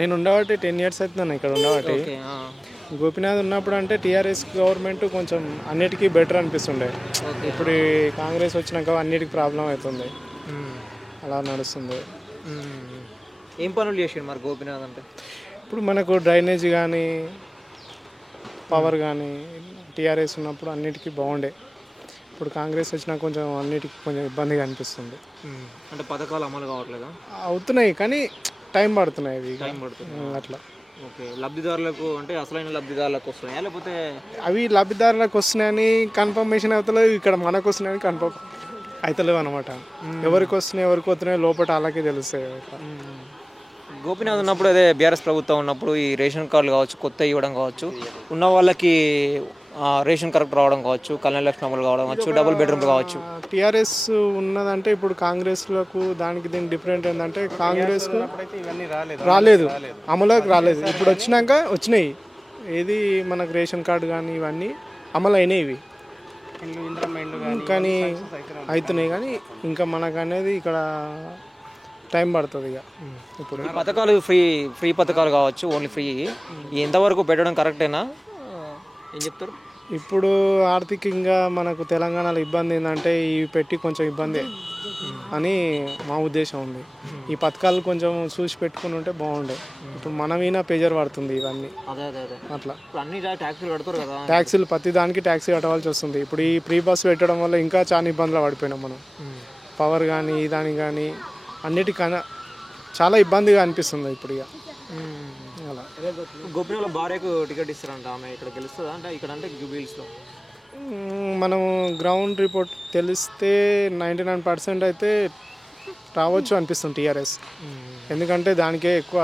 నేను ఉండబట్టి 10 ఇయర్స్ అవుతున్నాను ఇక్కడ ఉండబట్టి. ఓకే. గోపీనాథ్ ఉన్నప్పుడు అంటే టీఆర్ఎస్ గవర్నమెంట్ కొంచెం అన్నిటికీ బెటర్ అనిపిస్తుండే. ఓకే. ఇప్పుడు ఈ కాంగ్రెస్ వచ్చినాక అన్నిటికీ ప్రాబ్లం అవుతుంది, మ్మ్. అలా నడుస్తుంది. మ్మ్. ఏం పనులు చేసాడు మరి గోపీనాథ్ అంటే? ఇప్పుడు మనకు డ్రైనేజ్ కానీ పవర్ కానీ టీఆర్ఎస్ ఉన్నప్పుడు అన్నిటికీ బాగుండే. ఇప్పుడు కాంగ్రెస్ వచ్చినా కొంచెం అన్నిటికీ కొంచెం ఇబ్బందిగా అనిపిస్తుంది. అంటే పథకాలు అమలు కావట్లేదా? అవుతున్నాయి కానీ టైం పడుతున్నాయి అవి టైం పడుతుంది. అట్లా. ఓకే. లబ్ధిదారులకు అంటే అసలైన లబ్ధిదారులకు వస్తున్నాయా లేకపోతే? అవి లబ్ధిదారులకు వస్తున్నాయని కన్ఫర్మేషన్ అవుతలేవు, ఇక్కడ మనకు వస్తున్నాయని కన్ఫర్మ్ అవుతలేవు అనమాట. ఎవరికి వస్తున్నాయి ఎవరికి వస్తున్నాయి లోపల అలాగే తెలుస్తాయి. గోపీనాథ్ ఉన్నప్పుడు అదే బీఆర్ఎస్ ప్రభుత్వం ఉన్నప్పుడు ఈ రేషన్ కార్డులు కావచ్చు, కొత్త ఇవ్వడం కావచ్చు, ఉన్న వాళ్ళకి రేషన్ కరెక్ట్ రావడం కావచ్చు, కళ్యాణ లక్ష్మి అమలు కావడం కావచ్చు, డబుల్ బెడ్రూమ్ కావచ్చు. టీఆర్ఎస్ ఉన్నదంటే ఇప్పుడు కాంగ్రెస్లకు దానికి దీనికి డిఫరెంట్ ఏంటంటే కాంగ్రెస్ రాలేదు, అమలుకి రాలేదు. ఇప్పుడు వచ్చినాయి. ఏది మనకు రేషన్ కార్డు కానీ ఇవన్నీ అమలు అయినాయి, ఇవి కానీ అవుతున్నాయి. కానీ ఇంకా మనకు అనేది ఇక్కడ టైం పడుతుంది. ఇక ఇప్పుడు పథకాలు ఫ్రీ పథకాలు కావచ్చు, ఓన్లీ ఫ్రీ ఎంతవరకు పెట్టడం కరెక్టేనా? ఏం చెప్తారు? ఇప్పుడు ఆర్థికంగా మనకు తెలంగాణలో ఇబ్బంది ఏంటంటే ఇవి పెట్టి కొంచెం ఇబ్బంది అని మా ఉద్దేశం ఉంది. ఈ పథకాలు కొంచెం చూసి పెట్టుకుని ఉంటే బాగుండే. ఇప్పుడు మన మీద ప్రెజర్ పడుతుంది ఇవన్నీ. అట్లా అన్ని ట్యాక్సీలు కడతారు కదా, ట్యాక్సీలు ప్రతి దానికి ట్యాక్సీ కట్టవలసి వస్తుంది. ఇప్పుడు ఈ ఫ్రీ బస్ పెట్టడం వల్ల ఇంకా చాలా ఇబ్బందులు పడిపోయినాం మనం. పవర్ కానీ దానికి కానీ అన్నిటికన్నా చాలా ఇబ్బందిగా అనిపిస్తుంది ఇప్పుడు. ఇక అలా గోపీనాథ్ భార్యకు టికెట్ ఇస్తారంట, ఆమె ఇక్కడ గెలుస్తుందా అంటే? ఇక్కడ అంటే జూబ్లీహిల్స్లో మనం గ్రౌండ్ రిపోర్ట్ తెలిస్తే 99% అయితే రావచ్చు అనిపిస్తుంది టీఆర్ఎస్. ఎందుకంటే దానికే ఎక్కువ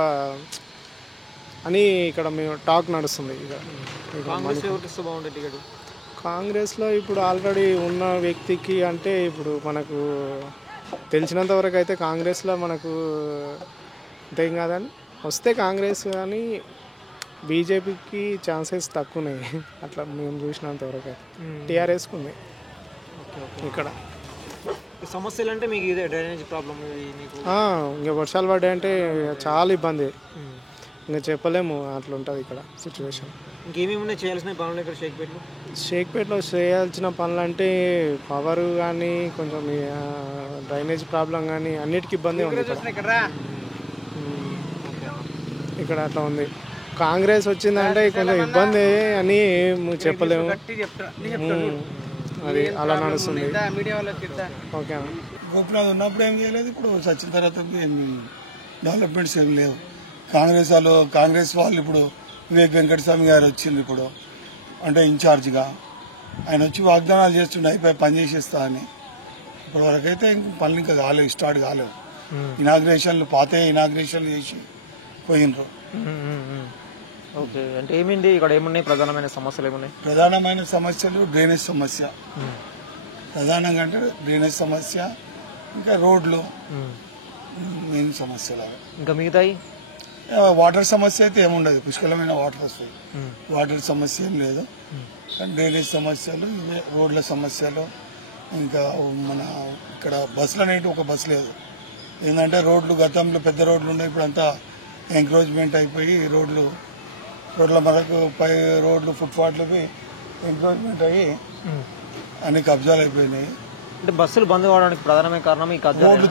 అని ఇక్కడ మేము టాక్ నడుస్తుంది. కాంగ్రెస్లో ఇప్పుడు ఆల్రెడీ ఉన్న వ్యక్తికి అంటే ఇప్పుడు మనకు తెలిసినంత వరకు అయితే కాంగ్రెస్లో మనకు అంతేం కాదని వస్తే కాంగ్రెస్, కానీ బీజేపీకి ఛాన్సెస్ తక్కువన్నాయి అట్లా మేము చూసినంత వరకు అయితే. టీఆర్ఎస్కి ఉంది ఇక్కడ. సమస్యలు అంటే మీకు ఇదే డ్రైనేజ్ ప్రాబ్లమ్. ఇంకా వర్షాలు పడ్డాయంటే చాలా ఇబ్బంది, ఇంకా చెప్పలేము. అట్లా ఉంటుంది ఇక్కడ సిచ్యువేషన్. ఇంకేమేమి చేయాల్సిన పనులు ఇక్కడ షేక్పేటలో చేయాల్సిన పనులు అంటే పవర్ కానీ కొంచెం డ్రైనేజ్ ప్రాబ్లం కానీ అన్నిటికీ ఇబ్బంది ఉంది ఇక్కడ. అట్లా ఉంది. కాంగ్రెస్ వచ్చిందంటే కొంచెం ఇబ్బంది అని చెప్పలేము, అది అలా నడుస్తుంది. ఓకే. గోపీనాథ్ ఉన్నప్పుడు ఏం చేయలేదు, ఇప్పుడు సచిన తర్వాత డెవలప్మెంట్స్ ఏం లేవు. కాంగ్రెస్ వాళ్ళు ఇప్పుడు వివేక్ వెంకటస్వామి గారు వచ్చింది ఇప్పుడు అంటే ఇన్ఛార్జ్గా. ఆయన వచ్చి వాగ్దానాలు చేస్తుండే అయిపోయి పని చేసేస్తా అని. ఇప్పటి వరకైతే పనులు ఇంకా కాలేవు, స్టార్ట్ కాలేవు. పాత ఇనాగ్రేషన్లు చేసి పోయినరు. ఓకే. అంటే ఏమింది ఇక్కడ ఏమున్నాయి ప్రధానమైన సమస్యలు? ఏమున్నాయి ప్రధానమైన సమస్యలు? డ్రైనేజ్ సమస్య ప్రధానంగా, అంటే డ్రైనేజ్ సమస్య, ఇంకా రోడ్లు మెయిన్ సమస్యలు. ఇంకా మిగతాయి వాటర్ సమస్య అయితే ఏముండదు, పుష్కలమైన వాటర్ వస్తాయి. వాటర్ సమస్య ఏం లేదు. డ్రైనేజ్ సమస్యలు, రోడ్ల సమస్యలు. ఇంకా మన ఇక్కడ బస్సులు అనేవి ఒక బస్సు లేదు. ఏంటంటే రోడ్లు గతంలో పెద్ద రోడ్లు ఉన్నాయి, ఇప్పుడు అంతా ఎంక్రోచ్మెంట్ అయిపోయి రోడ్ల మనకు పై రోడ్లు ఫుట్పాత్లకి ఎంక్రోచ్మెంట్ అయ్యి అన్ని కబ్జాలు అయిపోయినాయి. అంటే బస్సులు బంద్ కావడానికి ప్రధానమైన కారణం ఈ రోడ్లు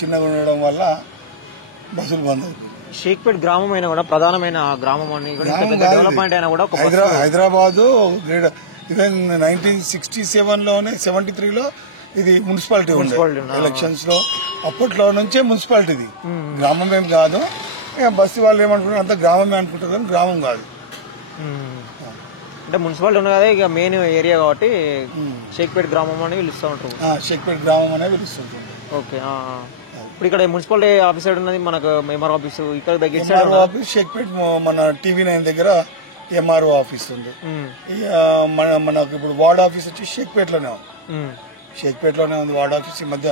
చిన్నగా ఉండడం వల్ల బస్సులు బంద్ అయిపోయి. షేక్పేట్ గ్రామం అయినా కూడా ప్రధానమైన గ్రామం అని డెవలప్మెంట్ అయినా కూడా హైదరాబాద్ ఈవెన్ 1967లోనే 73లో ఇది మున్సిపాలిటీ ఎలక్షన్స్ లో అప్పట్లో నుంచే మున్సిపాలిటీది, గ్రామం ఏం కాదు. బస్సు వాళ్ళు ఏమనుకుంటారు, అంత గ్రామమే అనుకుంటారు కానీ గ్రామం కాదు. అంటే మున్సిపాలిటీ ఉంది కదా, ఇక మెయిన్ ఏరియా కాబట్టి షేక్పేట్ గ్రామం అని పిలుస్తూ ఉంటారు. షేక్పేట్ గ్రామం అనే పిలుస్తుంటారు. ఓకే. ఇప్పుడు ఇక్కడ మున్సిపాలిటీ ఆఫీస్ ఉన్నది మనకు ఎంఆర్ ఆఫీస్ ఇక్కడ దగ్గర ఆఫీస్ షేక్పేట్ మన TV9 దగ్గర ఎంఆర్ఓ ఆఫీస్ ఉంది. మనకు ఇప్పుడు వార్డ్ ఆఫీస్ వచ్చి షేక్పేట్లోనే ఉంది వార్డ్ ఆఫీస్. ఈ మధ్య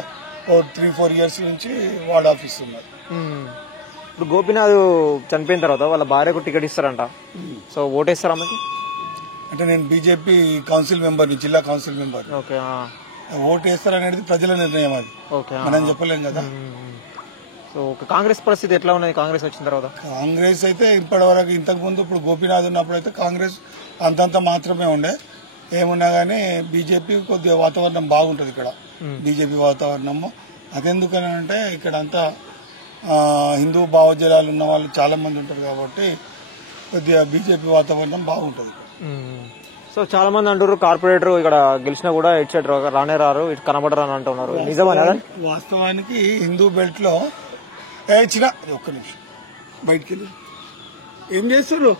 3-4 ఇయర్స్ నుంచి వార్డ్ ఆఫీస్ ఉన్నది. ఇప్పుడు గోపీనాథ్ చనిపోయిన తర్వాత వాళ్ళ భార్యకు టికెట్ ఇస్తారంట, సో ఓటేస్తారా మనకి? అంటే నేను బీజేపీ కౌన్సిల్ మెంబర్ని, జిల్లా కౌన్సిల్ మెంబర్. ఓకే. ఓటు వేస్తారనేది ప్రజల నిర్ణయం, అది మనం చెప్పలేం కదా. సో కాంగ్రెస్ పరిస్థితి ఎట్లా ఉన్నది కాంగ్రెస్ వచ్చిన తర్వాత? కాంగ్రెస్ అయితే ఇప్పటి వరకు ఇంతకుముందు ఇప్పుడు గోపీనాథ్ ఉన్నప్పుడు అయితే కాంగ్రెస్ అంతంత మాత్రమే ఉండే. ఏమున్నా కానీ బీజేపీ కొద్దిగా వాతావరణం బాగుంటుంది ఇక్కడ. బీజేపీ వాతావరణము అదెందుకని అంటే ఇక్కడ అంతా హిందూ భావోద్వేగాలు ఉన్న వాళ్ళు చాలా మంది ఉంటారు కాబట్టి కొద్దిగా బీజేపీ వాతావరణం బాగుంటుంది. సో చాలా మంది అంటారు కార్పొరేటర్ ఇక్కడ గెలిచినా కూడా ఇటు సైడ్ రానే రారు, ఇటు కనబడరు అని అంటున్నారు. నిజమేనా? వాస్తవానికి హిందూ బెల్ట్ లో ఒక్క నిమిషం బయటికి వెళ్ళి ఏం చేస్తారు.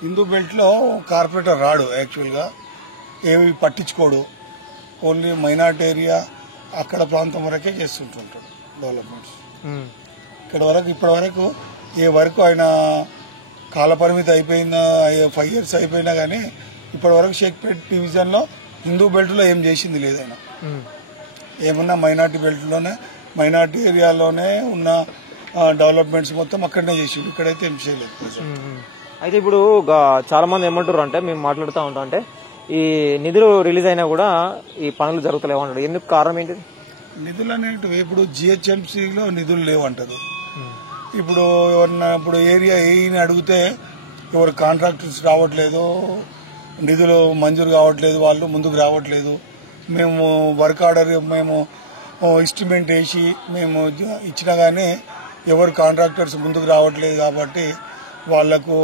హిందూ బెల్ట్ లో కార్పొరేటర్ రాడు, యాక్చువల్ గా ఏవి పట్టించుకోడు. ఓన్లీ మైనార్టీ ఏరియా అక్కడ ప్రాంతం వరకే చేస్తుంటుంటాడు డెవలప్మెంట్స్. ఇప్పటి వరకు ఏ వరకు ఆయన కాలపరిమితి అయిపోయినా 5 years అయిపోయినా కానీ ఇప్పటి వరకు షేక్పేట్ డివిజన్ లో హిందూ బెల్ట్ లో ఏం చేసింది లేదు ఆయన. ఏమన్నా మైనార్టీ బెల్ట్ లోనే మైనార్టీ ఏరియాలోనే ఉన్న డెవలప్మెంట్స్ మొత్తం అక్కడనే చేసిండు, ఇక్కడైతే ఏం చేయలేదు. అయితే ఇప్పుడు చాలా మంది ఏమంటారు అంటే మేము మాట్లాడుతూ ఉంటాం అంటే ఈ నిధులు రిలీజ్ అయినా కూడా ఈ పనులు జరుగుతలేవు అంటారు. ఎందుకు కారణం ఏంటిది? నిధులు అనేటివి ఇప్పుడు జిహెచ్ఎంసీలో నిధులు లేవంటారు. ఇప్పుడు ఎవరన్నా ఇప్పుడు ఏరియా ఏని అడిగితే ఎవరు కాంట్రాక్టర్స్ రావట్లేదు, నిధులు మంజూరు కావట్లేదు, వాళ్ళు ముందుకు రావట్లేదు. మేము వర్క్ ఆర్డర్ మేము ఎస్టిమేట్ వేసి మేము ఇచ్చినా కానీ ఎవరు కాంట్రాక్టర్స్ ముందుకు రావట్లేదు. కాబట్టి వాళ్లకు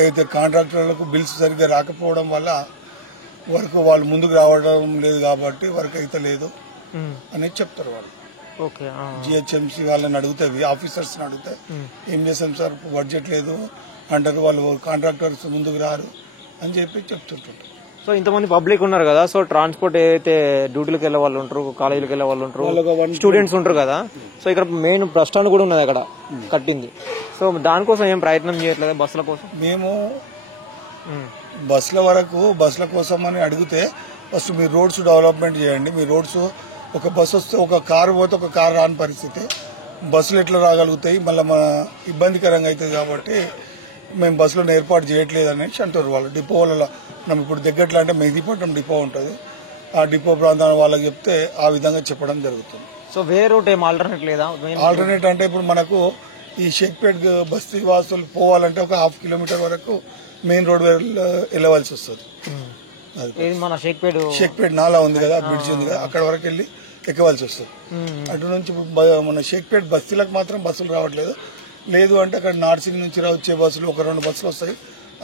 అయితే కాంట్రాక్టర్లకు బిల్స్ సరిగ్గా రాకపోవడం వల్ల వర్క్ వాళ్ళు ముందుకు రావడం లేదు, కాబట్టి వర్క్ అయితే లేదు అనేది చెప్తారు వాళ్ళు. జిహెచ్ఎంసీ వాళ్ళని అడిగితే ఆఫీసర్స్ అడిగితే ఏం చేస్తాం సార్ బడ్జెట్ లేదు అంటారు, వాళ్ళు కాంట్రాక్టర్స్ ముందుకు రారు అని చెప్పి చెప్తుంటారు. సో ఇంతమంది పబ్లిక్ ఉన్నారు కదా, సో ట్రాన్స్పోర్ట్ ఏదైతే డ్యూటీలకు వెళ్లే వాళ్ళు ఉంటారు, కాలేజీలకు వెళ్లే వాళ్ళు ఉంటారు, స్టూడెంట్స్ ఉంటారు కదా, సో ఇక్కడ మెయిన్ బస్ స్టాండ్ కూడా ఉన్నది అక్కడ కట్టింది. సో దానికోసం ఏం ప్రయత్నం చేయట్లేదు బస్సుల కోసం? మేము బస్సుల కోసం అని అడిగితే ఫస్ట్ మీరు రోడ్స్ డెవలప్మెంట్ చేయండి. మీ రోడ్స్ ఒక బస్సు వస్తే ఒక కారు పోతే ఒక కారు రాని పరిస్థితి, బస్సులు ఎట్లా రాగలుగుతాయి, మళ్ళీ మన ఇబ్బందికరంగా అవుతుంది. కాబట్టి మేము బస్సులను ఏర్పాటు చేయట్లేదు అనేసి అంటారు వాళ్ళు. డిపో వాళ్ళ మనం ఇప్పుడు దగ్గరలో అంటే మెహదీపట్నం డిపో ఉంటుంది, ఆ డిపో ప్రాంతాల వాళ్ళకి చెప్తే ఆ విధంగా చెప్పడం జరుగుతుంది. సో వేరే రూట్ ఏం ఆల్టర్నేట్ లేదా? ఆల్టర్నేట్ అంటే ఇప్పుడు మనకు ఈ షేక్పేట్ బస్తీ వాసులు పోవాలంటే ఒక 1/2 kilometer వరకు మెయిన్ రోడ్ వెళ్ళవలసి వస్తుంది. మన షేక్పేట్ నాలా ఉంది కదా, బ్రిడ్జ్ ఉంది కదా, అక్కడ వరకు వెళ్ళి ఎక్కవలసి వస్తుంది. అటు నుంచి మన షేక్పేట్ బస్తీలకు మాత్రం బస్సులు రావట్లేదు. లేదు అంటే అక్కడ నార్సింగ్ నుంచి వచ్చే బస్సులు 1-2 బస్సులు వస్తాయి,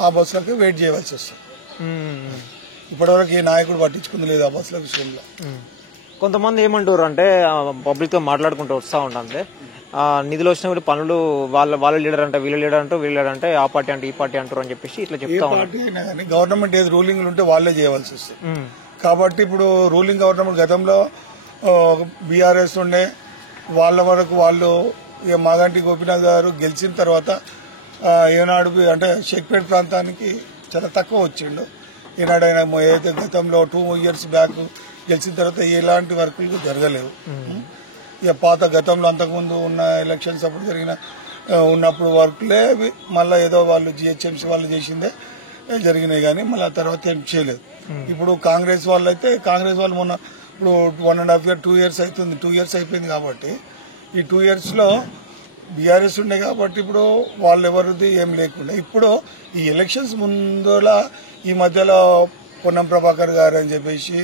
ఆ బస్సులకి వెయిట్ చేయవలసి వస్తుంది. ఇప్పటివరకు ఏ నాయకుడు పట్టించుకుంది లేదు ఆ బస్సుల విషయంలో. కొంతమంది ఏమంటారు అంటే పబ్లిక్ తో మాట్లాడుకుంటూ వస్తా ఉంటాంటే నిధులు వచ్చినప్పుడు పనులు వాళ్ళ లీడర్ అంటే వీళ్ళ లీడర్ అంటూ వీళ్ళ లీడర్ అంటే ఆ పార్టీ అంటే ఈ పార్టీ అంటారు అని చెప్పేసి ఇట్లా చెప్తా ఉంటారు. గవర్నమెంట్ ఏది రూలింగ్ ఉంటే వాళ్ళే చేయవలసి వస్తుంది. కాబట్టి ఇప్పుడు రూలింగ్ గవర్నమెంట్ గతంలో బీఆర్ఎస్ ఉండే వాళ్ళ వరకు వాళ్ళు మాగంటి గోపీనాథ్ గారు గెలిచిన తర్వాత ఏనాడు అంటే షేక్పేట్ ప్రాంతానికి చాలా తక్కువ వచ్చిండు. ఈనాడైనా ఏదైతే గతంలో 2 years బ్యాక్ గెలిచిన తర్వాత ఎలాంటి వర్కులు జరగలేవు. ఇక పాత గతంలో అంతకుముందు ఉన్న ఎలక్షన్స్ అప్పుడు ఉన్నప్పుడు వర్క్లే మళ్ళీ ఏదో వాళ్ళు జిహెచ్ఎంసీ వాళ్ళు చేసిందే జరిగినాయి, కానీ మళ్ళీ ఆ తర్వాత ఏం చేయలేదు. ఇప్పుడు కాంగ్రెస్ వాళ్ళు అయితే కాంగ్రెస్ వాళ్ళు మొన్న ఇప్పుడు 1.5 year 2 years అవుతుంది, 2 years అయిపోయింది. కాబట్టి ఈ 2 years లో బీఆర్ఎస్ ఉండే కాబట్టి ఇప్పుడు వాళ్ళు ఎవరిది ఏం లేకుండా ఇప్పుడు ఈ ఎలక్షన్స్ ముందులా ఈ మధ్యలో పొన్నం ప్రభాకర్ గారు అని చెప్పేసి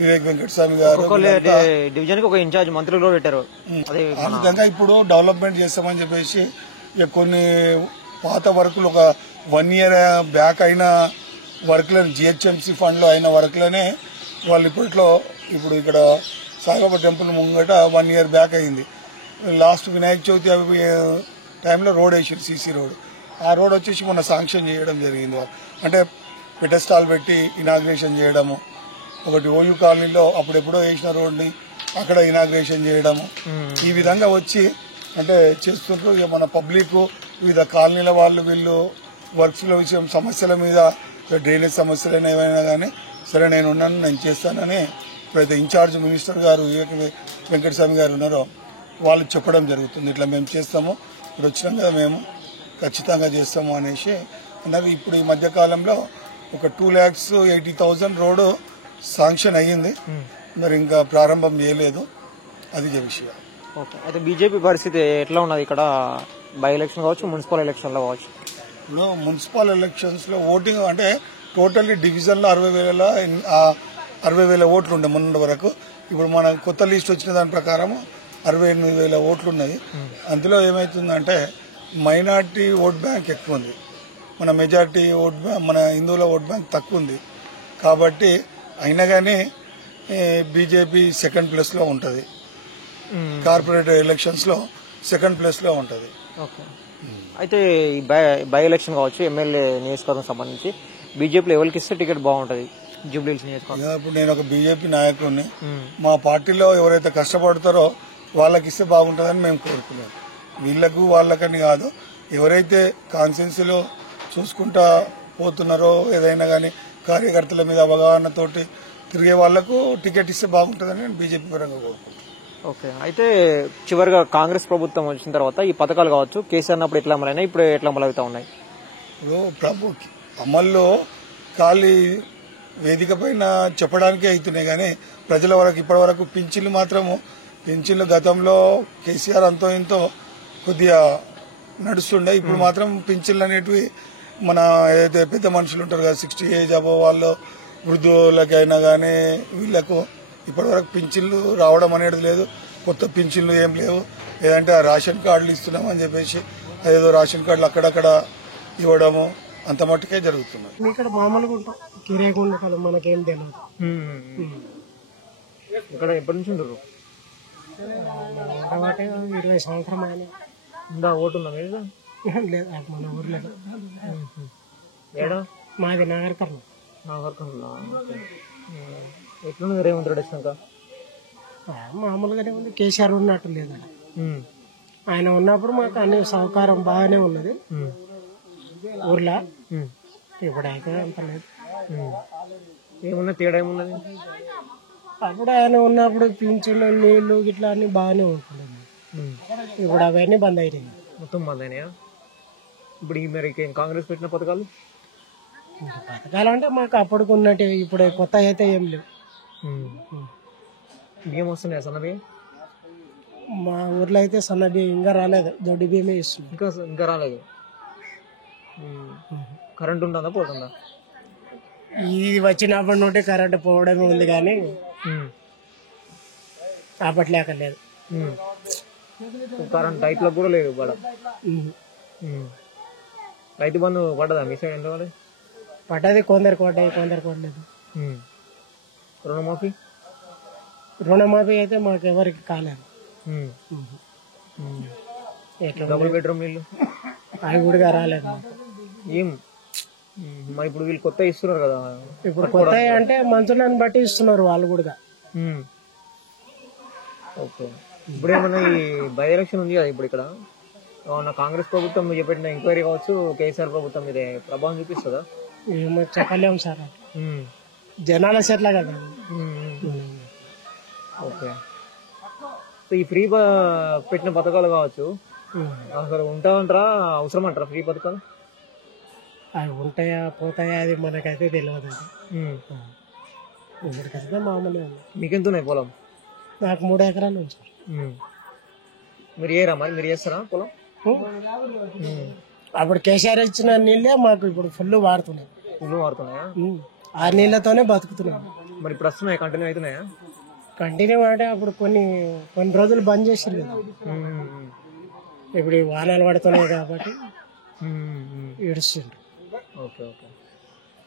వివేక్ వెంకటస్వామి గారు డివిజన్ ఒక ఇన్ఛార్జ్ మంత్రులు కూడా పెట్టారు. ఆ విధంగా ఇప్పుడు డెవలప్మెంట్ చేస్తామని చెప్పేసి కొన్ని పాత వర్కులు ఒక 1 year బ్యాక్ అయిన వర్క్లను జిహెచ్ఎంసీ ఫండ్ లో అయిన వర్క్లనే వాళ్ళు ఇప్పుడు ఇక్కడ సాయిబాబా టెంపుల్ ముంగట 1 year బ్యాక్ అయింది. లాస్ట్ వినాయక చవితి టైంలో రోడ్ వేసారు, సీసీ రోడ్. ఆ రోడ్ వచ్చేసి మొన్న శాంక్షన్ చేయడం జరిగింది. అంటే పెటస్టాల్ పెట్టి ఇనాగ్రేషన్ చేయడము, ఒకటి ఓయూ కాలనీలో అప్పుడెప్పుడో వేసిన రోడ్ని అక్కడ ఇనాగ్రేషన్ చేయడము, ఈ విధంగా వచ్చి అంటే చేస్తుంటూ ఇక మన పబ్లిక్ వివిధ కాలనీల వాళ్ళు వీళ్ళు వర్క్స్ లో విషయం సమస్యల మీద డ్రైనేజ్ సమస్యలు ఏమైనా కానీ సరే నేను ఉన్నాను నేను చేస్తానని ఇప్పుడైతే ఇన్ఛార్జ్ మినిస్టర్ గారు వెంకటస్వామి గారు ఉన్నారో వాళ్ళు చెప్పడం జరుగుతుంది. ఇట్లా మేము చేస్తాము, ఇప్పుడు వచ్చినాం కదా మేము ఖచ్చితంగా చేస్తాము అనేసి అన్నది. ఇప్పుడు ఈ మధ్య కాలంలో ఒక 2,80,000 రోడ్డు శాంక్షన్ అయ్యింది, మరి ఇంకా ప్రారంభం చేయలేదు. అది విషయం. ఓకే, అయితే బీజేపీ పరిస్థితి ఎట్లా ఉన్నది ఇక్కడ? బై ఎలక్షన్ కావచ్చు, మున్సిపల్ ఎలక్షన్లో కావచ్చు. ఇప్పుడు మున్సిపల్ ఎలక్షన్స్ లో ఓటింగ్ అంటే టోటల్లీ డివిజన్ లో 60,000 ఓట్లు ఉండే మొన్న వరకు. ఇప్పుడు మన కొత్త లిస్ట్ వచ్చిన దాని ప్రకారం 68,000 ఓట్లు ఉన్నాయి. అందులో ఏమైతుందంటే మైనార్టీ ఓట్ బ్యాంక్ ఎక్కువ ఉంది, మన మెజార్టీ ఓట్ బ్యాంక్, మన హిందువుల ఓట్ బ్యాంక్ తక్కువ ఉంది. కాబట్టి అయినా కానీ బీజేపీ సెకండ్ ప్లేస్ లో ఉంటుంది, కార్పొరేట్ ఎలక్షన్స్ లో సెకండ్ ప్లేస్ లో ఉంటుంది. ఓకే, అయితే ఈ బై ఎలక్షన్ కావచ్చు, ఎమ్మెల్యే నియోజకవర్గం సంబంధించి బీజేపీలో ఎవరికి ఇస్తే టికెట్ బాగుంటుంది జూబ్లీహిల్స్ నియోజకవర్గం? ఇప్పుడు నేను ఒక బీజేపీ నాయకుడిని, మా పార్టీలో ఎవరైతే కష్టపడతారో వాళ్ళకి ఇస్తే బాగుంటుందని మేము కోరుకున్నాం. వీళ్లకు వాళ్ళకని కాదు, ఎవరైతే కాన్స్టిట్యున్సీలో చూసుకుంటా పోతున్నారో ఏదైనా కానీ కార్యకర్తల మీద అవగాహనతోటి తిరిగే వాళ్లకు టికెట్ ఇస్తే బాగుంటుందని నేను బీజేపీ పరంగా కోరుకుంటున్నాను. ఓకే, అయితే చివరిగా కాంగ్రెస్ ప్రభుత్వం వచ్చిన తర్వాత ఈ పథకాలు కావచ్చు, కేసీఆర్ అన్నప్పుడు ఎట్లా అమలైనా ఇప్పుడు ఎట్లా అమలవుతా ఉన్నాయి? ఇప్పుడు అమల్లో ఖాళీ వేదిక పైన చెప్పడానికే అవుతున్నాయి కానీ ప్రజల వరకు ఇప్పటి వరకు పింఛన్లు గతంలో కేసీఆర్ అంతో ఇంతో కొద్దిగా నడుస్తుండే. ఇప్పుడు మాత్రం పింఛన్లు అనేటివి మన ఏదైతే పెద్ద మనుషులు ఉంటారు కదా, 60 ఏజ్ అబో వాళ్ళు, వృద్ధులకైనా కానీ వీళ్లకు ఇప్పటి వరకు పింఛన్లు రావడం అనేది లేదు. కొత్త పింఛన్లు ఏం లేవు. ఏదంటే ఆ రేషన్ కార్డులు ఇస్తున్నామని చెప్పేసి అదేదో రేషన్ కార్డులు అక్కడక్కడ ఇవ్వడము అంత మట్టుకే జరుగుతున్నది. ఇక్కడ మామూలుగా ఉంటాం, కిరాయికుండా కదా, మనకేం తెలియదు. ఇక్కడ ఎప్పటి నుంచి ఉంటారు? 20 సంవత్సరం ఆయన ఓటు ఉందా మీరు? లేదు, మన ఊర్లో ఏడా? మాది నాగర్కర్ణ. ఎట్లున్నది రేవంత్ రెడ్డి వచ్చినాక? మామూలుగానే ఉంది, కేసీఆర్ ఉన్నట్టు లేదు. ఆయన ఉన్నప్పుడు మాకు అన్ని సౌకర్యం బాగానే ఉన్నది ఊర్లో. ఇప్పుడైతే అంత లేదు. ఏమున్నా తేడా ఏమున్నది? అప్పుడు ఆయన ఉన్నప్పుడు పింఛన్లు, నీళ్లు ఇట్లా అన్ని బాగానే ఉంటున్నాయి. ఇప్పుడు అవన్నీ బంద్ అయినాయి, మొత్తం బంద్ అయినాయా? ఇప్పుడు మరి కాంగ్రెస్ పెట్టిన పథకాలు అంటే మాకు అప్పటికి ఉన్నట్టు ఇప్పుడు కొత్త అయితే ఏం లేవు. బియ్యం వస్తున్నాయా? సన్న బియ్యం మా ఊర్లో అయితే సన్న బియ్యం ఇంకా రాలేదు, దొడ్డి బియ్యమే ఇస్తుంది. ఇంకా రాలేదు. కరెంట్ ఉంటుందా పోతుందా? ఇది వచ్చినప్పటి నుండి కరెంట్ పోవడమే ఉంది కానీ అప్పట్లేక లేదు. కరెంట్ రైతులకు కూడా లేదు కూడా. రైతు బంధు పడ్డదా మీ సైడ్? ఎంత పడ్డది, కొందరు కొట్టాయి, కొందరు కొట్టలేదు. రుణమాఫీ అయితే మాకు ఎవరికి కాలేదు. డబుల్ బెడ్రూమ్ ఇల్లు అవి కూడా రాలేదు. ఏం మరి ఇప్పుడు వీళ్ళు కొత్త ఇస్తున్నారు కదా? ఇప్పుడు కొత్త అంటే మంచులను బట్టి ఇస్తున్నారు వాళ్ళు కూడా. ఓకే, ఇప్పుడు ఏమన్నా ఈ బై ఎలక్షన్ ఉంది కదా ఇప్పుడు ఇక్కడ, ఏమన్నా కాంగ్రెస్ ప్రభుత్వం చేపట్టిన ఎంక్వైరీ కావచ్చు, కేసీఆర్ ప్రభుత్వం మీద ప్రభావం చూపిస్తుందా? ఏమో చెప్పలేము సార్, జనాల సెట్ల కదా. ఓకే, సో ఈ ఫ్రీ పెట్టిన పథకాలు కావచ్చు, అసలు ఉంటాయంటారా, అవసరం అంటారా ఫ్రీ పథకాలు? అవి ఉంటాయా పోతాయా అది మనకైతే తెలియదు. ఇప్పటికైతే మామూలుగా. మీకెంత ఉన్నాయి పొలం? నాకు 3 ఎకరాలు ఉంది సార్. మీరు ఏరా మరి? మీరు చేస్తారా పొలం? అప్పుడు కేసీఆర్ ఇచ్చిన నీళ్ళే మాకు ఇప్పుడు ఫుల్ వాడుతున్నాయి. వాడుతున్నాయా? ఆ నీళ్ళతోనే బతుకుతున్నాం. మరి ఇప్పుడు వస్తున్నాయి, కంటిన్యూ అవుతున్నాయా? కంటిన్యూ అంటే అప్పుడు కొన్ని రోజులు బంద్ చేసారు కదా. ఇప్పుడు ఈ వాహనాలు పడుతున్నాయి కాబట్టి ఏడుస్తుండ్రు. ఓకే ఓకే,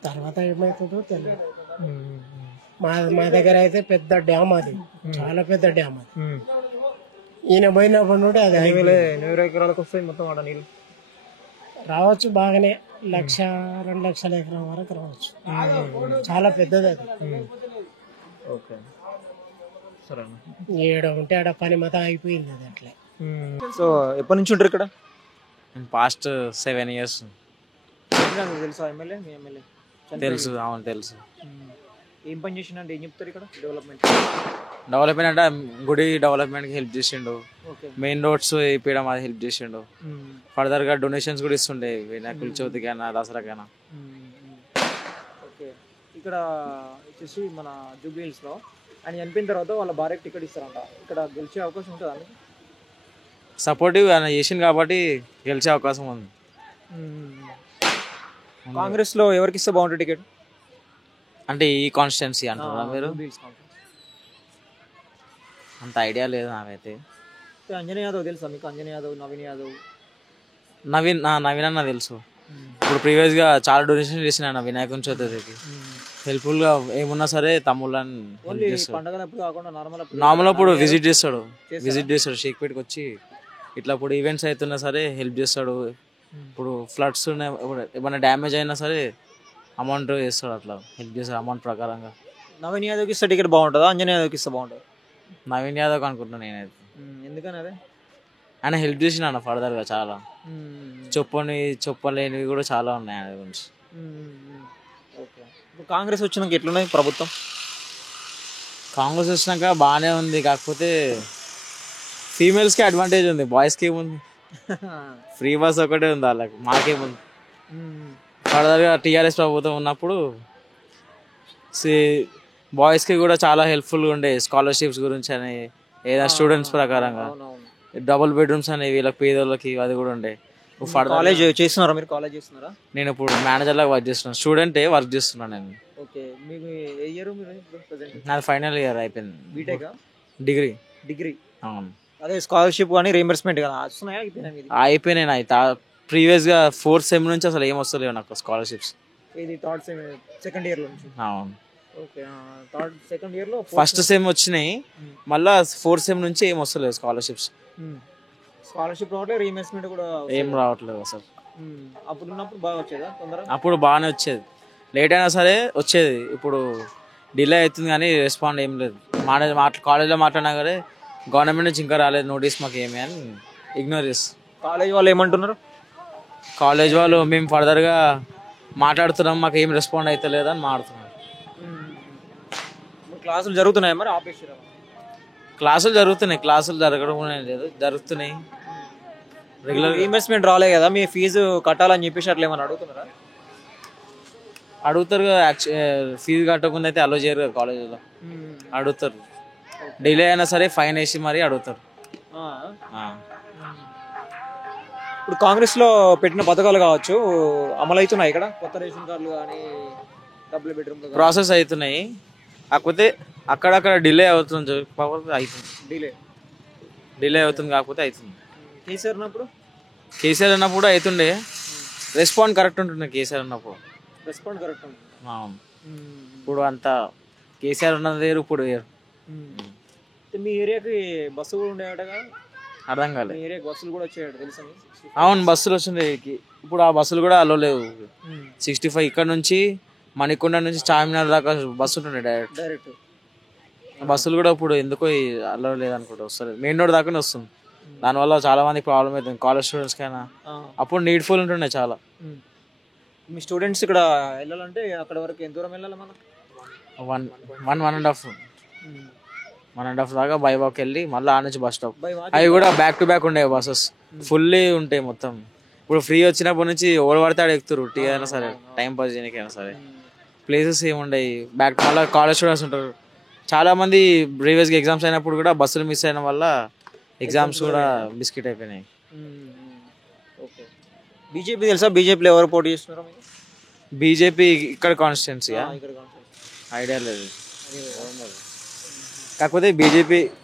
తర్వాత ఏమవుతుందో తెలియదు. మా దగ్గర అయితే పెద్ద డ్యామ్, అది చాలా పెద్ద డ్యామ్. అది ఈయన పోయినప్పటి నుండి అది 8,000 ఎకరాలకు వస్తాయి మొత్తం ఆడ నీళ్ళు. రావచ్చు బాగానే, 1,00,000-2 లక్షల ఎకరం వరకు రావచ్చు. చాలా పెద్దది అది. ఓకే, సరే. ఏడ ఉంటే ఆడ పని మొత్తం అయిపోయింది అది అట్లా. సో ఎప్పటి నుంచి ఉంటారు ఇక్కడ? Past 7 years. తెలుసా ఎమ్మెల్యే? మీ ఎమ్మెల్యే తెలుసు, అవును తెలుసు. ఏం పని చేసిండే, ఏం చెప్తారు ఇక్కడ? డెవలప్మెంట్ అంటే గుడి డెవలప్మెంట్కి హెల్ప్ చేసిండు, మెయిన్ రోడ్స్ వేయడం అది హెల్ప్ చేసిండు. ఫర్దర్గా డొనేషన్స్ కూడా ఇస్తుండే వినాయకుల చవితికైనా దసరాకైనా. ఓకే, ఇక్కడ వచ్చేసి మన జూబ్లీహిల్స్లో ఆయన చనిపోయిన తర్వాత వాళ్ళ భార్యకి టికెట్ ఇస్తారంట. ఇక్కడ గెలిచే అవకాశం ఉంటుంది అని. సపోర్టివ్ ఆయన చేసింది కాబట్టి గెలిచే అవకాశం ఉంది. కాంగ్రెస్ లో ఎవరికి ఇస్తే బాగుంటుంది టికెట్? అంటే ఈ కాన్స్టిట్యున్సీ అంటారా మీరు? అంత ఐడియా లేదు నాకైతే. అంజనీ యాదవ్ తెలుసా మీకు? అంజనీ యాదవ్, నవీన్ యాదవ్. నవీన్ అన్న తెలుసు. ఇప్పుడు ప్రీవియస్ గా చాలా డొనేషన్ చేసిన ఆయన వినాయకుని చతుర్థికి. హెల్ప్ఫుల్ గా ఏమున్నా సరే తమ్ముళ్ళని హెల్ప్ చేస్తాడు. పండగలప్పుడు కాకుండా నార్మల్ అప్పుడు విజిట్ చేస్తాడు షేక్పేట్కి వచ్చి. ఇట్లా ఇప్పుడు ఈవెంట్స్ అవుతున్నా సరే హెల్ప్ చేస్తాడు. ఇప్పుడు ఫ్లడ్స్ ఏమైనా డ్యామేజ్ అయినా సరే అమౌంట్ చేస్తాడు, అట్లా హెల్ప్ చేస్తాడు అమౌంట్ ప్రకారంగా. నవీన్ యాదవ్కి ఇస్తే టికెట్ బాగుంటుందా, అంజనీ యాదవ్కి ఇస్తే బాగుంటుంది? నవీన్ యాదవ్ అనుకుంటున్నాను నేనైతే. ఎందుకని అదే? ఆయన హెల్ప్ చేసిన అన్న ఫర్దర్గా చాలా. చెప్పలేనివి కూడా చాలా ఉన్నాయి ఆయన గురించి. ఓకే. ఇప్పుడు కాంగ్రెస్ వచ్చినాక ఎట్లున్నాయి ప్రభుత్వం? కాంగ్రెస్ వచ్చినాక బాగానే ఉంది, కాకపోతే ఫీమేల్స్కి అడ్వాంటేజ్ ఉంది, బాయ్స్కి ఏముంది? ఫ్రీ బస్ ఒకటే ఉంది వాళ్ళకి, మాకేముంది? ఫర్దర్గా టీఆర్ఎస్ ప్రభుత్వం ఉన్నప్పుడు బాయ్స్కి కూడా చాలా హెల్ప్ఫుల్గా ఉండే, స్కాలర్షిప్స్ గురించి అని, ఏదైనా స్టూడెంట్స్ ప్రకారంగా డబుల్ బెడ్రూమ్స్ అనేవి వీళ్ళకి పేదోళ్ళకి అది కూడా ఉండే. కాలేజ్ చేస్తున్నారా మీరు? కాలేజ్ చేస్తున్నారా? నేను ఇప్పుడు మేనేజర్ లాగా వర్క్ చేస్తున్నాను, స్టూడెంటే వర్క్ చేస్తున్నాను నేను. ఓకే. మీకు ఏ ఇయర్ మీరు? నాది ఫైనల్ ఇయర్ అయిపోయింది. బీటెక్? డిగ్రీ. అవును. అదే స్కాలర్షిప్ కానీ రీఎంబర్స్మెంట్ కానీ వస్తున్నాయా? అయిపోయినాయి నాయి. ప్రీవియస్గా 4th సెమ్ నుంచి అసలు ఏం వస్తలేవు నాకు స్కాలర్షిప్స్. ఇది థర్డ్ సెమ్, సెకండ్ ఇయర్ నుంచి? అవును. ఓకే. సెకండ్ ఇయర్ లో ఫస్ట్ సెమ్ వచ్చినాయి, మళ్ళా 4th సెమ్ నుంచి ఏం వస్తలేదు స్కాలర్షిప్స్. స్కాలర్షిప్ రావట్లేదు, రీఎంబర్స్మెంట్ కూడా ఏం రావట్లేదు అసలు. అప్పుడు ఉన్నప్పుడు బాగా వచ్చేదా తొందరగా? అప్పుడు బాగానే వచ్చేది, లేట్ అయినా సరే వచ్చేది. ఇప్పుడు డిలే అవుతుంది కానీ రెస్పాండ్ ఏం లేదు. కాలేజ్లో మాట్లాడినా కానీ గవర్నమెంట్ నుంచి ఇంకా రాలేదు నోటీస్ మాకు ఏమి అని ఇగ్నోర్ చేస్తాం. కాలేజ్ వాళ్ళు ఏమంటున్నారు? కాలేజ్ వాళ్ళు మేము ఫర్దర్గా మాట్లాడుతున్నాం, మాకు ఏం రెస్పాండ్ అయితే లేదని మాట్లాడుతున్నారు. క్లాసులు జరుగుతున్నాయి మరి ఆపేసారా? క్లాసులు జరగడం లేదు, జరుగుతున్నాయి రెగ్యులర్. రీఎంబర్స్మెంట్ రాలే కదా, మీ ఫీజు కట్టాలని చెప్పేసి అట్లా ఏమన్నా అడుగుతున్నారా? అడుగుతారు కదా, ఫీజు కట్టకుండా అయితే అలో చేయరు కదా కాలేజీలో. అడుగుతారు, డిలే అయినా సరే ఫైన్ వేసి మరీ అడుగుతారు. ఇప్పుడు కాంగ్రెస్ లో పెట్టిన పథకాలు కావచ్చు అమలు అవుతున్నాయి ఇక్కడ? కొత్త రేషన్ కార్డులు కానీ డబుల్ బెడ్రూమ్ ప్రాసెస్ అవుతున్నాయి, కాకపోతే అక్కడక్కడ డిలే అవుతుంది. డిలే అవుతుంది కాకపోతే అవుతుంది. కేసీఆర్ అన్నప్పుడు అవుతుండే, రెస్పాండ్ కరెక్ట్ ఉంటుండే. కేసీఆర్ అన్నప్పుడు రెస్పాండ్ కరెక్ట్ ఉంటుంది. అవును. ఇప్పుడు అంతా కేసీఆర్ ఉన్నది వేరు, ఇప్పుడు వేరు. మీ ఏరియాకి బస్సు కూడా ఉండేవాటగా? అర్థం కాలేదు. మీ ఏరియాకి బస్సులు కూడా వచ్చాయట తెలుసా? అవును, బస్సులు వచ్చిండే. ఇప్పుడు ఆ బస్సులు కూడా అలో లేవు. 65 ఇక్కడ నుంచి మణికొండ నుంచి చార్మినార్ దాకా బస్సు ఉంటుండే డైరెక్ట్. బస్సులు కూడా ఇప్పుడు ఎందుకో అలో లేదనుకుంటా, వస్తలేదు. మెయిన్ రోడ్ దాకానే వస్తుంది. దానివల్ల చాలా మంది ప్రాబ్లం అవుతుంది, కాలేజ్ స్టూడెంట్స్ కైనా. అప్పుడు నీడ్ఫుల్ ఉంటుండే చాలా. మీ స్టూడెంట్స్ ఇక్కడ వెళ్ళాలంటే అక్కడ వరకు ఎంత దూరం వెళ్ళాలి మనం? 1.5 దాకా బై వాక్ వెళ్ళి మళ్ళీ ఆ నుంచి బస్ స్టాప్. అవి కూడా బ్యాక్ టు బ్యాక్ ఉండే బస్సెస్, ఫుల్లీ ఉంటాయి మొత్తం. ఇప్పుడు ఫ్రీ వచ్చినప్పటి నుంచి ఎవరు పడితే ఆడ ఎక్కుతారు, టీ అయినా సరే, టైం పాస్ చేయడానికైనా సరే. ప్లేసెస్ ఏముండయి, బ్యాక్ మళ్ళీ కాలేజ్ స్టూడెంట్స్ ఉంటారు. చాలా మంది ప్రీవియస్గా ఎగ్జామ్స్ అయినప్పుడు కూడా బస్సులు మిస్ అయిన వల్ల ఎగ్జామ్స్ కూడా బిస్కెట్ అయిపోయినాయి. బీజేపీ తెలుసా? బీజేపీలో ఎవరు పోటీ చేస్తున్నారు? బీజేపీ ఇక్కడ కాన్స్టిట్యున్సీ ఐడియా లేదు, కాకపోతే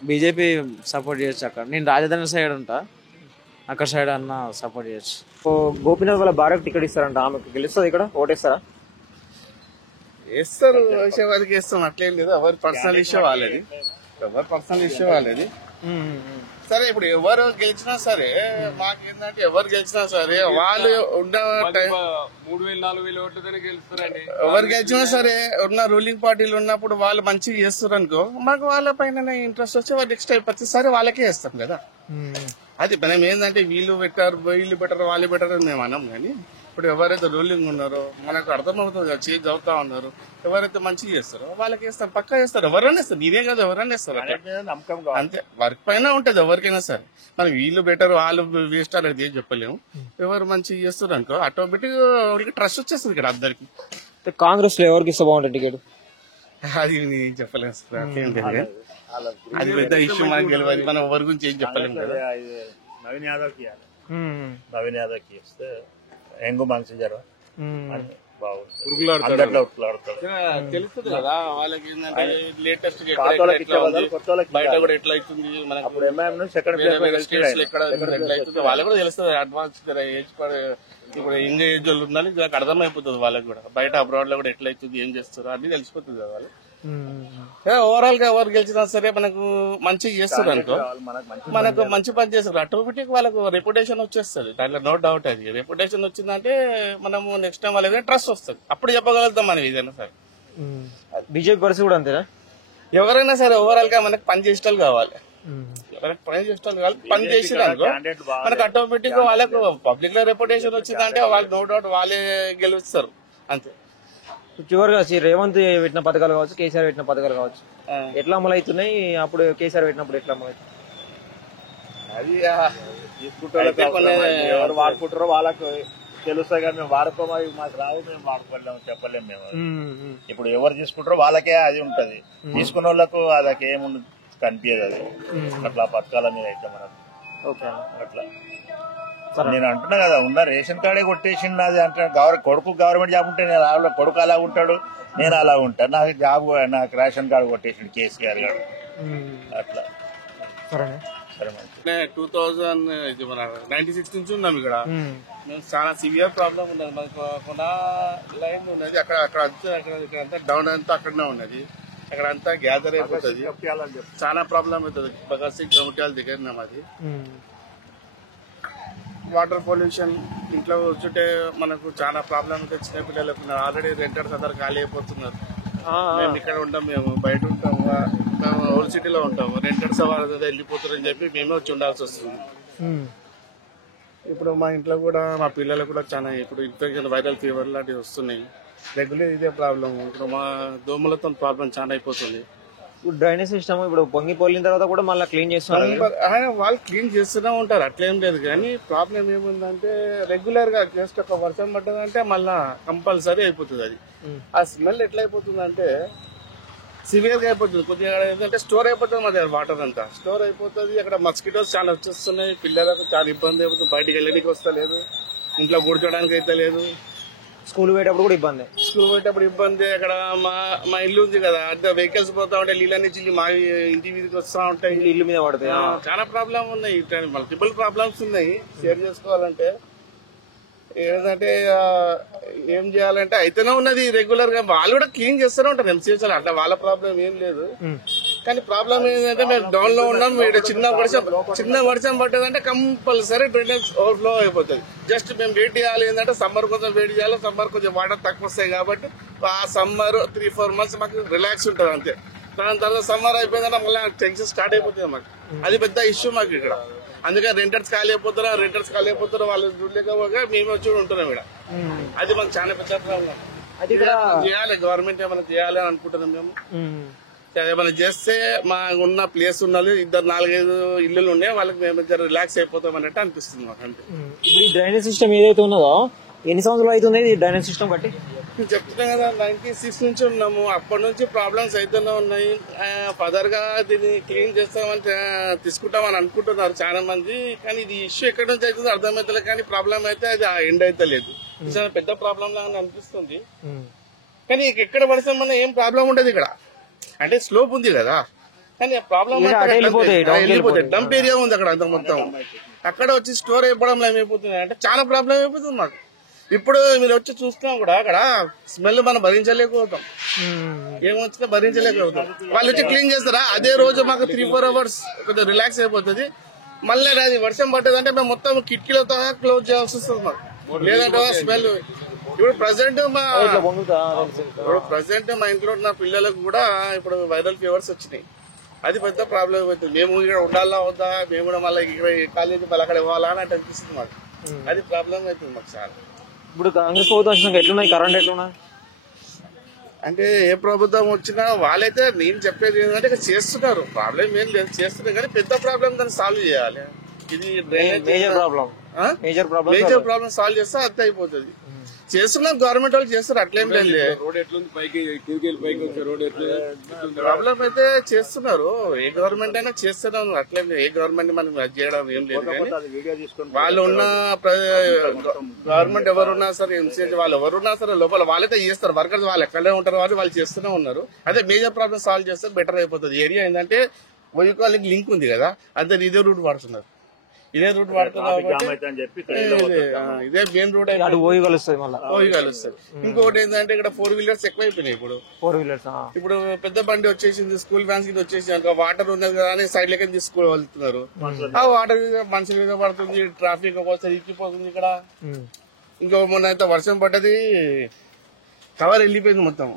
బీజేపీ సపోర్ట్ చేయొచ్చు. అక్కడ నేను రాజధాని సైడ్ ఉంటా, అక్కడ సైడ్ అన్న సపోర్ట్ చేయొచ్చు. గోపీనాథ్ వాళ్ళ భార్యకు టికెట్ ఇస్తారంట, ఆమెకు గెలుస్తుంది ఇక్కడ? ఓటేస్తారా? వేస్తారు, వేసే వాళ్ళకి వేస్తాం, అట్లేం లేదు. ఎవరి పర్సనల్ ఇష్యూ వాళ్ళది. సరే, ఇప్పుడు ఎవరు గెలిచినా సరే మాకేంటంటే ఎవరు గెలిచినా సరే వాళ్ళు ఉన్న 3,000-4,000 ఓట్లతోనే గెలుస్తారండి. ఎవరు గెలిచినా సరే ఉన్న రూలింగ్ పార్టీలు ఉన్నప్పుడు వాళ్ళు మంచిగా చేస్తారు అనుకో, మాకు వాళ్ళ పైన ఇంట్రెస్ట్ వచ్చి వాళ్ళు నెక్స్ట్ టైం ప్రతిసారి వాళ్ళకే వేస్తాం కదా. అది మనం ఏంటంటే వీళ్ళు బెటర్ వాళ్ళు బెటర్ అని మేము అన్నాం. కానీ ఇప్పుడు ఎవరైతే రూలింగ్ ఉన్నారో మనకు అర్థమవుతుంది కదా, చేంజ్ అవుతా ఉన్నారు. ఎవరైతే మంచిగా చేస్తారో వాళ్ళకి వేస్తారు, పక్కా చేస్తారు. ఎవరైనా ఇస్తారు, నీదే కదా, ఎవరైనా ఇస్తారు. అంతే, వర్క్ పైన ఉంటది ఎవరికైనా సరే. మరి వీళ్ళు బెటర్ వాళ్ళు వేస్ట్ అనేది ఏం చెప్పలేము. ఎవరు మంచిగా చేస్తారు అనుకో ఆటోమేటిక్ ట్రస్ట్ వచ్చేస్తుంది ఇక్కడ అందరికి. కాంగ్రెస్ లో ఎవరికి ఇస్తే బాగుంటుంది టికెట్? అది నేను చెప్పలేము సార్, అట్లేం లేదు కానీ అది పెద్ద ఇష్యూ మనకు తెలియదు, మనం ఎవరి గురించి ఏం చెప్పలేము కదా. నవీన్ యాదవ్కి ఇస్తే ఎంగు మనసు జర తెలుస్తుంది కదా వాళ్ళకి ఏంటంటే లేటెస్ట్ బయట కూడా ఎట్లా అవుతుంది, ఎక్కడ ఎట్లా అవుతుంది వాళ్ళకి కూడా తెలుస్తుంది. అడ్వాన్స్ ఏజ్ ఇప్పుడు యంగ్ ఏజ్ వాళ్ళు ఉండాలి, అర్థమైపోతుంది వాళ్ళకి కూడా. బయట అబ్రాడ్ లో కూడా ఎట్లా అవుతుంది, ఏం చేస్తారు అన్ని తెలిసిపోతుంది కదా వాళ్ళు. ఓవరాల్ గా ఎవరు గెలిచినా సరే మనకు మంచిగా చేస్తారు అనుకో, మనకు మంచి పని చేస్తారు, ఆటోమేటిక్ వాళ్ళకు రెప్యుటేషన్ వచ్చేస్తుంది, దాంట్లో నో డౌట్. అది రెప్యుటేషన్ వచ్చిందంటే మనము నెక్స్ట్ టైం వాళ్ళ ట్రస్ట్ వస్తుంది, అప్పుడు చెప్పగలుగుతాం మనం ఏదైనా సరే. బీజేపీ పరిస్థితి కూడా అంతేనా? ఎవరైనా సరే ఓవరాల్ గా మనకు పని చేసేటోళ్ళు కావాలి, ఎవరైనా పని చేసేటోళ్ళు కావాలి. పని చేసేది అనుకో మనకు ఆటోమేటిక్ గా వాళ్ళకు పబ్లిక్ లో రెప్యుటేషన్ వచ్చిందంటే వాళ్ళు నో డౌట్ వాళ్ళే గెలుస్తారు అంతే. చివరిగా రేవంత్ పెట్టిన పథకాలు కావచ్చు, కేసీఆర్ పెట్టిన పథకాలు కావచ్చు, ఎట్లా అమలు అవుతున్నాయి? అప్పుడు కేసీఆర్ పెట్టినప్పుడు ఎట్లా అమలు అవుతుంది? అది ఎవరు వాడుకుంటారో వాళ్ళకు తెలుస్తాయి కానీ మేము వాడుకోమా మాకు రావు, మేము వాడుకోలేము చెప్పలేము మేము. ఇప్పుడు ఎవరు తీసుకుంటారో వాళ్ళకే అది ఉంటది, తీసుకున్న వాళ్ళకు అదకి ఏముంది కనిపించదు. అది అట్లా పథకాల మీద అయితే మనకు అట్లా నేను అంటున్నా కదా, ఉన్న రేషన్ కార్డే కొట్టేసిండు అది అంటే కొడుకు గవర్నమెంట్ జాబ్ ఉంటే నేను కొడుకు అలా ఉంటాడు, నేను అలా ఉంటాను. నాకు జాబ్ నాకు రేషన్ కార్డు కొట్టేసిండు కేసీఆర్ గారు అట్లా. సరే 2096 నుంచి ఉన్నాం ఇక్కడ. మేము చాలా సివియర్ ప్రాబ్లం ఉన్నది, మనకు కొన లైన్ ఉన్నది అక్కడ అంతా డౌన్ అంతా అక్కడనే ఉన్నది, అక్కడ అంతా గ్యాదర్ అయిపోతుంది, చాలా ప్రాబ్లం అవుతుంది. భగత్ సింగ్ కమిటీల దగ్గర మాది. వాటర్ పొల్యూషన్ ఇంట్లో కూర్చుంటే మనకు చాలా ప్రాబ్లం అవుతుంది. చిన్నపిల్లలకు ఆల్రెడీ రెంటర్స్ అందరు ఖాళీ అయిపోతున్నారు. మేము ఇక్కడ ఉంటాం, మేము బయట ఉంటాము, మేము ఓల్డ్ సిటీలో ఉంటాము. రెంటర్స్ వెళ్ళిపోతారని చెప్పి మేమే వచ్చి ఉండాల్సి వస్తుంది. ఇప్పుడు మా ఇంట్లో కూడా మా పిల్లలకు కూడా చాలా ఇప్పుడు ఇన్ఫెక్షన్, వైరల్ ఫీవర్ లాంటివి వస్తున్నాయి. రెగ్యులర్ ఇదే ప్రాబ్లం. ఇప్పుడు మా దోమలతో ప్రాబ్లం చాలా అయిపోతుంది. డ్రైనేజ్ సిస్టమ్ ఇప్పుడు పొంగి పోలిన తర్వాత కూడా మళ్ళీ క్లీన్ చేస్తున్నారు, వాళ్ళు క్లీన్ చేస్తూనే ఉంటారు, అట్లేం లేదు. కానీ ప్రాబ్లం ఏముందంటే రెగ్యులర్ గా జస్ట్ ఒక వర్షం పడ్డదంటే మళ్ళా కంపల్సరీ అయిపోతుంది. అది ఆ స్మెల్ ఎట్లా అయిపోతుంది అంటే సివియర్ గా అయిపోతుంది. కొద్దిగా ఏంటంటే స్టోర్ అయిపోతుంది, మా దగ్గర వాటర్ అంతా స్టోర్ అయిపోతుంది. అక్కడ మస్కిటోస్ చాలా వచ్చేస్తున్నాయి, పిల్లలకు చాలా ఇబ్బంది అయిపోతుంది. బయటికి వెళ్ళడానికి వస్తలేదు, ఇంట్లో కూర్చోడానికి అయితే లేదు. స్కూల్ పోయేటప్పుడు కూడా ఇబ్బంది, అక్కడ మా ఇల్లు ఉంది కదా, అంటే వెహికల్స్ పోతా ఉంటాయి, నీళ్ళ నుంచి మా ఇంటి మీదకి వస్తా ఉంటాయి, ఇల్లు మీద పడతాయి. చాలా ప్రాబ్లం ఉన్నాయి, మల్టిపుల్ ప్రాబ్లమ్స్ ఉన్నాయి. షేర్ చేసుకోవాలంటే ఏంటంటే ఏం చేయాలంటే అయితేనే ఉన్నది. రెగ్యులర్ గా వాళ్ళు కూడా క్లీన్ చేస్తూనే ఉంటారు ఎంసీహెచ్లో, అట్లా వాళ్ళ ప్రాబ్లం ఏం లేదు. కానీ ప్రాబ్లం ఏంటంటే మేము డౌన్ లో ఉన్నాం, చిన్న వర్షం పట్టేదంటే కంపల్సరీ డ్రైనేజ్ ఓవర్ఫ్లో అయిపోతుంది. జస్ట్ మేము వెయిట్ చేయాలి, ఏంటంటే సమ్మర్ కొంచెం వెయిట్ చేయాలి, సమ్మర్ కొంచెం వాటర్ తక్కువ వస్తాయి కాబట్టి ఆ సమ్మర్ 3-4 months మాకు రిలాక్స్ ఉంటుంది అంతే. దాని తర్వాత సమ్మర్ అయిపోయిందంటే మళ్ళీ టెన్షన్ స్టార్ట్ అయిపోతుంది మాకు. అది పెద్ద ఇష్యూ మాకు ఇక్కడ. అందుకని రెంటర్స్ ఖాళీ అయిపోతారు, వాళ్ళు చూడలేకపోగా మేమే వచ్చి ఉంటున్నాం ఇక్కడ. అది మాకు చాలా పెద్ద ప్రాబ్లం. అది చేయాలి, గవర్నమెంట్ ఏమైనా చేయాలి అని అనుకుంటున్నాం మేము. ఏమైనా చేస్తే మా ఉన్న ప్లేస్ ఉన్నది 2-4-5 ఇల్లులు ఉన్నాయి, వాళ్ళకి మేము రిలాక్స్ అయిపోతాం అన్నట్టు అనిపిస్తుంది మాకు అంతే. ఇప్పుడు ఈ డ్రైనేజ్ సిస్టమ్ ఏదైతే ఉన్నదో ఎన్ని సంవత్సరాలు అవుతుంది ఈ డ్రైనేజ్ సిస్టమ్ బట్టి? చెప్తున్నాం కదా 96 నుంచి ఉన్నాము, అప్పటి నుంచి ప్రాబ్లమ్స్ అయితేనే ఉన్నాయి. ఫర్దర్ గా దీన్ని క్లీన్ చేస్తామని తీసుకుంటామని అనుకుంటున్నారు చాలా మంది. కానీ ఇది ఇష్యూ ఎక్కడి నుంచి అవుతుందో అర్థమవుతలేదు, కానీ ప్రాబ్లం అయితే అది ఎండ్ అయితే లేదు. చాలా పెద్ద ప్రాబ్లం లాగా అనిపిస్తుంది. కానీ ఎక్కడ పడితే మన ఏం ప్రాబ్లం ఉండదు ఇక్కడ, అంటే స్లోప్ ఉంది కదా. కానీ ప్రాబ్లం వెళ్ళిపోతాయి, డంప్ ఏరియా ఉంది అక్కడ అంత మొత్తం. అక్కడ వచ్చి స్టోర్ అయిపోవడం ఏమైపోతుంది అంటే చాలా ప్రాబ్లం అయిపోతుంది మాకు. ఇప్పుడు మీరు వచ్చి చూస్తున్నాం కూడా అక్కడ స్మెల్ మనం భరించలేకపోతాం, ఏమొచ్చినా భరించలేకపోతాం. వాళ్ళు వచ్చి క్లీన్ చేస్తారా, అదే రోజు మాకు 3-4 hours కొంచెం రిలాక్స్ అయిపోతుంది. మళ్ళీ అది వర్షం పట్టేదంటే మేము మొత్తం కిటికీలతో క్లోజ్ చేయాల్సి వస్తుంది మాకు, లేదంటే స్మెల్. ఇప్పుడు ప్రజెంట్ మా ఇంట్లో ఉన్న పిల్లలకు కూడా ఇప్పుడు వైరల్ ఫీవర్స్ వచ్చినాయి. అది పెద్ద ప్రాబ్లం అయిపోతుంది. మేము ఇక్కడ ఉండాలా వద్దా, మేము కూడా మళ్ళీ ఇక్కడ కాలేజీ మళ్ళీ అక్కడ ఇవ్వాలా అని అనిపిస్తుంది మాకు. అది ప్రాబ్లం అవుతుంది మాకు చాలా. ఇప్పుడు కాంగ్రెస్ ప్రభుత్వం వచ్చినాక ఎట్లున్నాయి, కరెంట్ ఎట్లున్నాయి అంటే ఏ ప్రభుత్వం వచ్చినా వాళ్ళైతే నేను చెప్పేది ఏంటంటే చేస్తున్నారు, ప్రాబ్లం ఏం లేదు, చేస్తున్నారు. కానీ పెద్ద ప్రాబ్లం దాన్ని సాల్వ్ చేయాలి. ఇది మేజర్ ప్రాబ్లం సాల్వ్ చేస్తే అంతే అయిపోతుంది. చేస్తున్నాం, గవర్నమెంట్ వాళ్ళు చేస్తారు, అట్లేం లేదు. రోడ్ ఎట్లుంది, పైకి కిందికి వెళ్ళి పైకి వచ్చే రోడ్ ఎట్లుంది? ప్రాబ్లం అయితే చేస్తున్నారు, ఏ గవర్నమెంట్ అయినా చేస్తున్నారు, అట్లేం లేదు. ఏ గవర్నమెంట్ మనం అది చేయడం ఏం లేదు. కానీ వీడియో తీసుకొని వాళ్ళు ఉన్న గవర్నమెంట్ ఎవరున్నా సరే, ఎంసీహెచ్ వాళ్ళు ఎవరున్నా సరే లోపల వాళ్ళైతే చేస్తారు. వర్కర్స్ వాళ్ళు ఎక్కడే ఉంటారు, వాళ్ళు చేస్తూనే ఉన్నారు. అదే మేజర్ ప్రాబ్లమ్ సాల్వ్ చేస్తే బెటర్ అయిపోతుంది. ఏరియా ఏంటంటే వైకాలికి లింక్ ఉంది కదా, అంతే ఇదే రూట్ వాడుతున్నారు. ఇదే రూట్ వాడుతున్నారు కాబట్టి అని చెప్పి ఇదే మెయిన్ రూట్ అటు పోయి కలుస్తుంది మళ్ళీ. కలుస్తుంది. ఇంకొకటి ఏంటంటే ఇక్కడ 4 వీలర్స్ ఎక్కువైపోయినాయి. ఇప్పుడు 4 వీలర్స్ ఇప్పుడు పెద్ద బండి వచ్చేసింది, స్కూల్ వ్యాన్స్ కింద వచ్చేసి ఇంకా వాటర్ ఉన్నది కదా అని సైడ్ లెక్క తీసుకువెళ్తున్నారు. ఆ వాటర్ మనుషుల మీద పడుతుంది, ట్రాఫిక్ ఒక్కోసారి ఇచ్చిపోతుంది. ఇక్కడ ఇంకో మొన్న అయితే వర్షం పడ్డది, కవర్ వెళ్ళిపోయింది మొత్తం.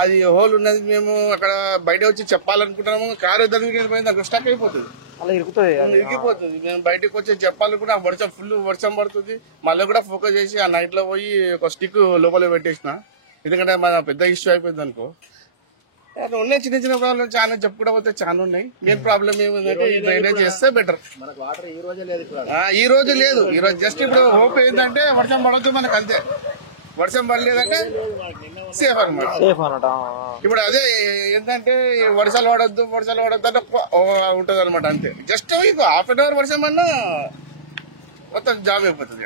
అది హోల్ ఉన్నది. మేము అక్కడ బయట వచ్చి చెప్పాలనుకుంటున్నాము, కారు ఇద్దరు వెళ్ళిపోయింది, అక్కడ స్టక్ అయిపోతుంది, అలా ఇరిగిపోతుంది. మేము బయటకు వచ్చి చెప్పాలనుకుంటే వర్షం ఫుల్ వర్షం పడుతుంది. మళ్ళీ కూడా ఫోకస్ చేసి ఆ నైట్ లో పోయి ఒక స్టిక్ లోపల పెట్టేసిన, ఎందుకంటే మన పెద్ద ఇష్యూ అయిపోయింది అనుకో. ఉన్నాయి చిన్న చిన్న ప్రాబ్లం చాలా చెప్పుకుంటా పోతే చాలా ఉన్నాయి. మెయిన్ ప్రాబ్లం ఏమిందంటే ఈ డ్రైనేజ్ చేస్తే బెటర్. మనకు వాటర్ ఈ రోజే లేదు, ఈ రోజు లేదు. ఈ రోజు జస్ట్ ఇప్పుడు హోప్ ఏంటంటే వర్షం పడద్దు మనకు, అంతే. వర్షం పడలేదంటే సేఫ్ అనమాట. ఇప్పుడు అదే ఏంటంటే వర్షాలు పడద్దు అంటే ఉంటది అనమాట, అంతే. జస్ట్ హాఫ్ అన్ అవర్ వర్షం అన్నా మొత్తం జామ్ అయిపోతుంది.